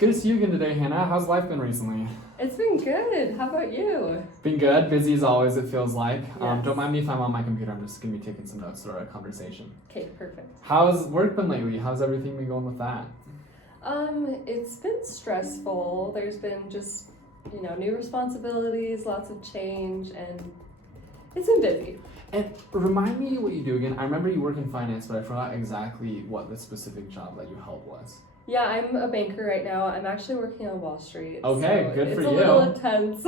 good to see you again today, Hannah. How's life been recently? It's been good. How about you? Been good. Busy as always, it feels like. Yes. Don't mind me if I'm on my computer. I'm just going to be taking some notes through our conversation. Okay, perfect. How's work been lately? How's everything been going with that? It's been stressful. There's been just, new responsibilities, lots of change, and it's been busy. And remind me what you do again. I remember you work in finance, but I forgot exactly what the specific job that you held was. Yeah, I'm a banker right now. I'm actually working on Wall Street. Okay, so good for you. It's a little intense.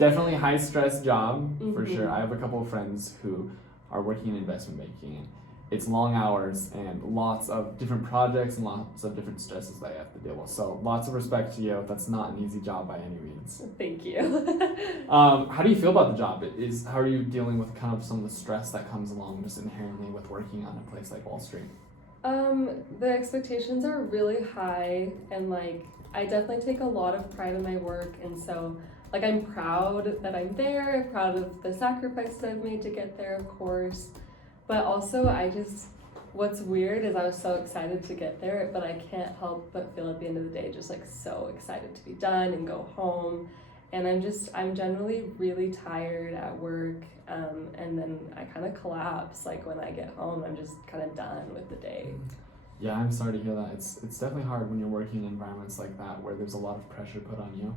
Definitely high stress job for Mhm. sure. I have a couple of friends who are working in investment banking, and it's long hours and lots of different projects and lots of different stresses that you have to deal with. So lots of respect to you. That's not an easy job by any means. Thank you. How do you feel about the job? How are you dealing with kind of some of the stress that comes along just inherently with working on a place like Wall Street? The expectations are really high, and I definitely take a lot of pride in my work, and so I'm proud that I'm there. I'm proud of the sacrifice that I've made to get there, of course. But also, what's weird is I was so excited to get there, but I can't help but feel at the end of the day just so excited to be done and go home. And I'm generally really tired at work, and then I kind of collapse. When I get home, I'm just kind of done with the day. Yeah, I'm sorry to hear that. It's definitely hard when you're working in environments like that where there's a lot of pressure put on you.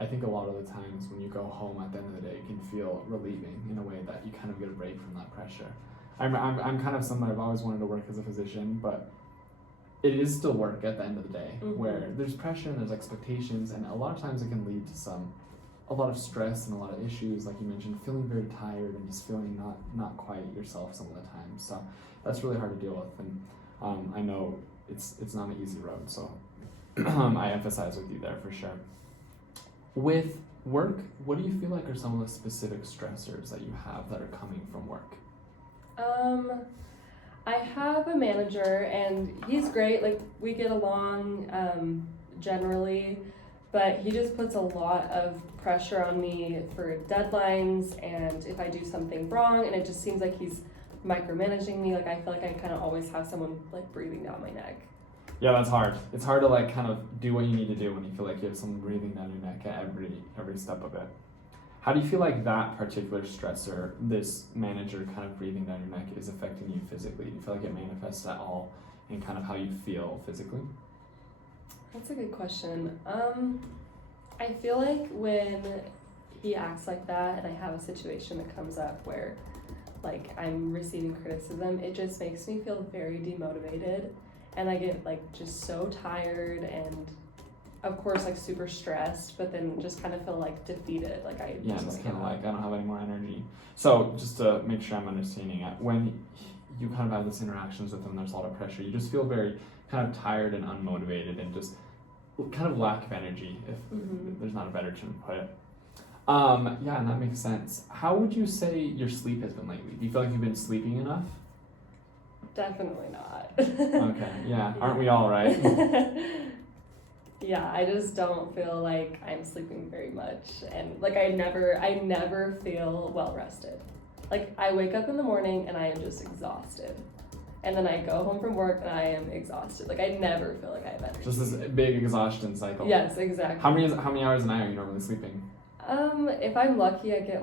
I think a lot of the times when you go home at the end of the day, it can feel relieving in a way that you kind of get a break from that pressure. I'm kind of someone, I've always wanted to work as a physician, but it is still work at the end of the day, Mhm. where there's pressure and there's expectations, and a lot of times it can lead to a lot of stress and a lot of issues, like you mentioned, feeling very tired and just feeling not quite yourself some of the time. So that's really hard to deal with, and I know it's not an easy road, so I empathize with you there for sure. With work, what do you feel like are some of the specific stressors that you have that are coming from work? I have a manager, and he's great. We get along generally, but he just puts a lot of pressure on me for deadlines, and if I do something wrong, and it just seems like he's micromanaging me. I feel like I kind of always have someone breathing down my neck. Yeah, that's hard. It's hard to kind of do what you need to do when you feel like you have someone breathing down your neck at every step of it. How do you feel like that particular stressor, this manager kind of breathing down your neck, is affecting you physically? Do you feel like it manifests at all in kind of how you feel physically? That's a good question. I feel like when he acts like that and I have a situation that comes up where I'm receiving criticism, it just makes me feel very demotivated, and I get just so tired, and of course super stressed, but then just kind of feel defeated. It's kind of I don't have any more energy. So just to make sure I'm understanding it, when you kind of have this interactions with them, there's a lot of pressure. You just feel very kind of tired and unmotivated and just kind of lack of energy, if there's not a better term to put it. Yeah, and that makes sense. How would you say your sleep has been lately? Do you feel like you've been sleeping enough? Definitely not. Okay, yeah. Aren't we all, right? Yeah, I just don't feel like I'm sleeping very much, and I never feel well rested. I wake up in the morning and I am just exhausted, and then I go home from work and I am exhausted. I never feel like I have energy. Just this big exhaustion cycle. Yes, exactly. How many hours a night are you normally sleeping? If I'm lucky, I get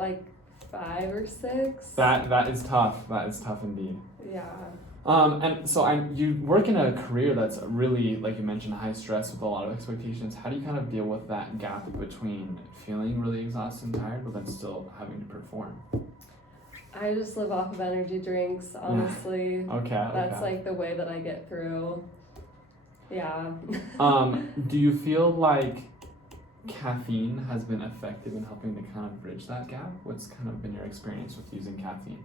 5 or 6. That is tough. That is tough indeed. Yeah. And so you work in a career that's really, like you mentioned, high stress with a lot of expectations. How do you kind of deal with that gap between feeling really exhausted and tired, but then still having to perform? I just live off of energy drinks, honestly. Okay. That's the way that I get through. Yeah. Do you feel like caffeine has been effective in helping to kind of bridge that gap? What's kind of been your experience with using caffeine?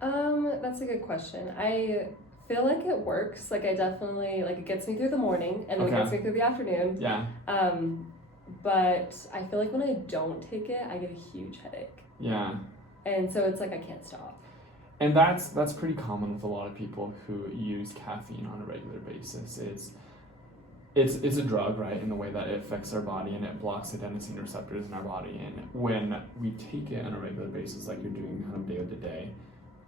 That's a good question. I feel like it works. I definitely, it gets me through the morning, and then it gets me through the afternoon. Yeah. But I feel like when I don't take it, I get a huge headache. Yeah. And so it's I can't stop. And that's pretty common with a lot of people who use caffeine on a regular basis. It's a drug, right, in the way that it affects our body, and it blocks adenosine receptors in our body. And when we take it on a regular basis, like you're doing kind of day to day,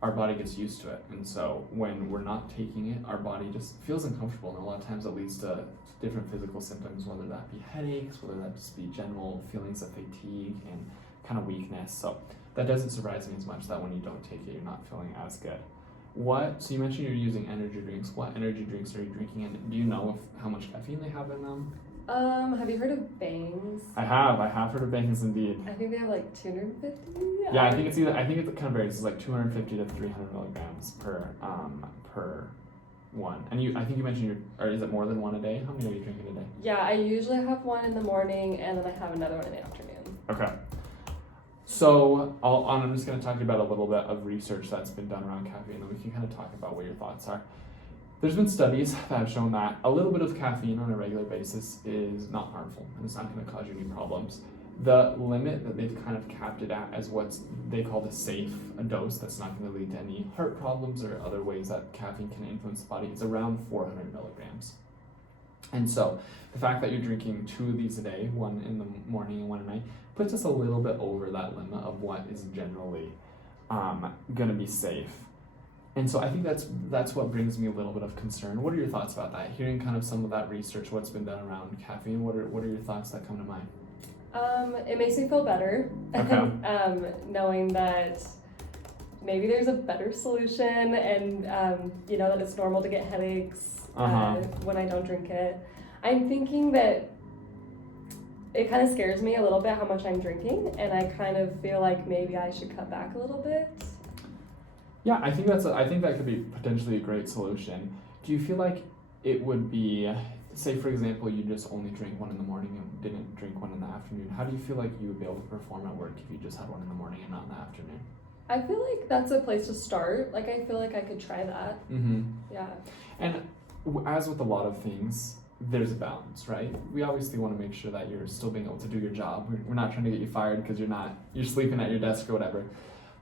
our body gets used to it. And so when we're not taking it, our body just feels uncomfortable. And a lot of times it leads to different physical symptoms, whether that be headaches, whether that just be general feelings of fatigue and kind of weakness. So that doesn't surprise me as much that when you don't take it, you're not feeling as good. So you mentioned you're using energy drinks. What energy drinks are you drinking, and do you know how much caffeine they have in them? Have you heard of Bangs? I have heard of Bangs indeed. I think they have like 250. Yeah, I think it kind of varies. It's like 250 to 300 milligrams per one. And I think you mentioned or is it more than one a day? How many are you drinking a day? Yeah, I usually have one in the morning and then I have another one in the afternoon. Okay. So I'm just going to talk to you about a little bit of research that's been done around caffeine, and we can kind of talk about what your thoughts are. There's been studies that have shown that a little bit of caffeine on a regular basis is not harmful, and it's not going to cause you any problems. The limit that they've kind of capped it at as what they call a dose that's not going to lead to any heart problems or other ways that caffeine can influence the body is around 400 milligrams. And so the fact that you're drinking 2 of these a day, one in the morning and one at night, puts us a little bit over that limit of what is generally going to be safe. And so I think that's what brings me a little bit of concern. What are your thoughts about that? Hearing kind of some of that research, what's been done around caffeine, what are your thoughts that come to mind? It makes me feel better, Okay. knowing that maybe there's a better solution, and that it's normal to get headaches when I don't drink it. I'm thinking that it kind of scares me a little bit how much I'm drinking, and I kind of feel like maybe I should cut back a little bit. Yeah, I think that could be potentially a great solution. Do you feel like it would be, say for example, you just only drink one in the morning and didn't drink one in the afternoon? How do you feel like you would be able to perform at work if you just had one in the morning and not in the afternoon? I feel like that's a place to start. Like, I feel like I could try that. Mm-hmm. Yeah. And as with a lot of things, there's a balance, right? We obviously want to make sure that you're still being able to do your job. We're not trying to get you fired because you're sleeping at your desk or whatever.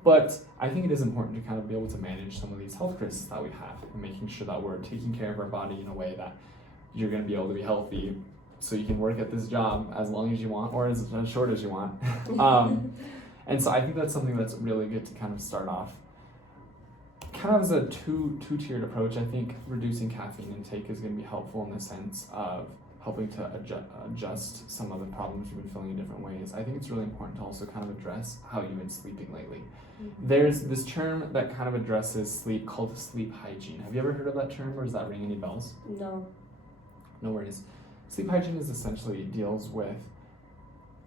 But I think it is important to kind of be able to manage some of these health risks that we have and making sure that we're taking care of our body in a way that you're going to be able to be healthy so you can work at this job as long as you want or as short as you want. And so I think that's something that's really good to kind of start off. Kind of as a two-tiered approach, I think reducing caffeine intake is going to be helpful in the sense of helping to adjust some of the problems you've been feeling in different ways. I think it's really important to also kind of address how you've been sleeping lately. Mm-hmm. There's this term that kind of addresses sleep called sleep hygiene. Have you ever heard of that term, or does that ring any bells? No. No worries. Sleep hygiene is essentially deals with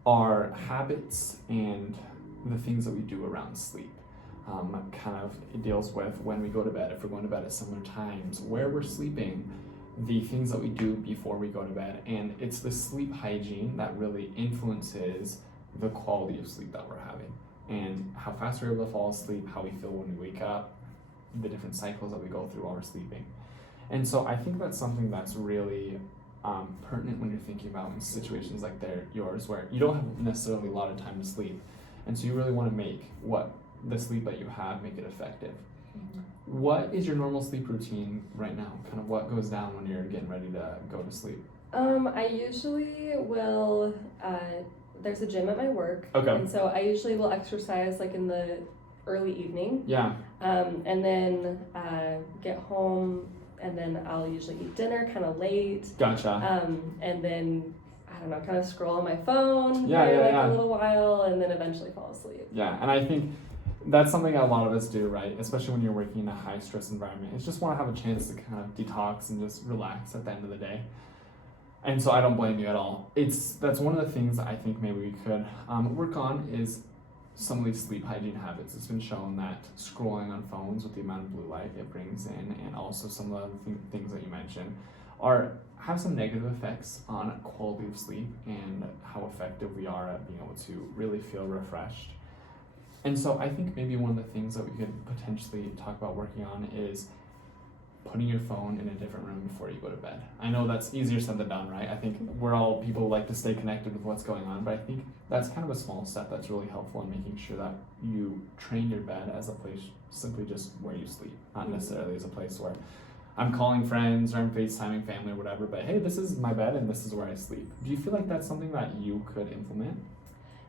our habits and the things that we do around sleep. It deals with when we go to bed, if we're going to bed at similar times, where we're sleeping, the things that we do before we go to bed. And it's the sleep hygiene that really influences the quality of sleep that we're having and how fast we're able to fall asleep, how we feel when we wake up, the different cycles that we go through while we're sleeping. And so I think that's something that's really pertinent when you're thinking about in situations like yours, where you don't have necessarily a lot of time to sleep. And so you really want to make the sleep that you have, make it effective. Mm-hmm. What is your normal sleep routine right now? Kind of what goes down when you're getting ready to go to sleep? I usually will, there's a gym at my work. Okay. And so I usually will exercise like in the early evening. Yeah. And then get home, and then I'll usually eat dinner kind of late. Gotcha. And then, I don't know, kind of scroll on my phone for a little while, and then eventually fall asleep. Yeah, and I think that's something a lot of us do, right? Especially when you're working in a high stress environment. It's just want to have a chance to kind of detox and just relax at the end of the day. And so I don't blame you at all. That's one of the things that I think maybe we could work on is some of these sleep hygiene habits. It's been shown that scrolling on phones with the amount of blue light it brings in, and also some of the things that you mentioned, have some negative effects on quality of sleep and how effective we are at being able to really feel refreshed. And so I think maybe one of the things that we could potentially talk about working on is putting your phone in a different room before you go to bed. I know that's easier said than done, right? I think people like to stay connected with what's going on, but I think that's kind of a small step that's really helpful in making sure that you train your bed as a place simply just where you sleep, not necessarily as a place where I'm calling friends or I'm FaceTiming family or whatever, but hey, this is my bed and this is where I sleep. Do you feel like that's something that you could implement?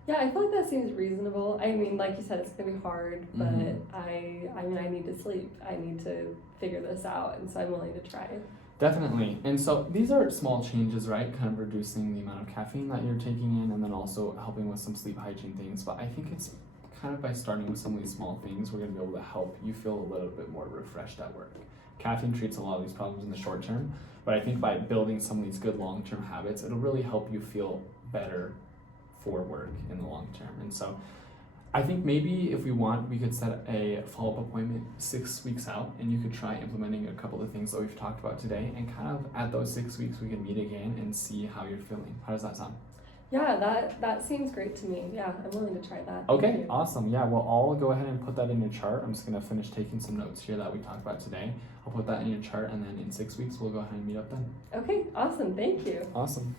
Yeah, I feel like that seems reasonable. I mean, like you said, it's gonna be hard, but Mhm. I mean, I need to sleep. I need to figure this out, and so I'm willing to try. Definitely. And so these are small changes, right? Kind of reducing the amount of caffeine that you're taking in and then also helping with some sleep hygiene things. But I think it's kind of by starting with some of these small things, we're going to be able to help you feel a little bit more refreshed at work. Caffeine treats a lot of these problems in the short term, but I think by building some of these good long term habits, it'll really help you feel better for work in the long term. And so I think maybe if we want, we could set a follow-up appointment 6 weeks out, and you could try implementing a couple of things that we've talked about today, and kind of at those 6 weeks we can meet again and see how you're feeling. How does that sound? Yeah, that seems great to me. Yeah, I'm willing to try that. Thank Okay, you. awesome. Yeah, well, I'll go ahead and put that in your chart. I'm just gonna finish taking some notes here that we talked about today. I'll put that in your chart, and then in 6 weeks we'll go ahead and meet up then. Okay, awesome. Thank you. Awesome.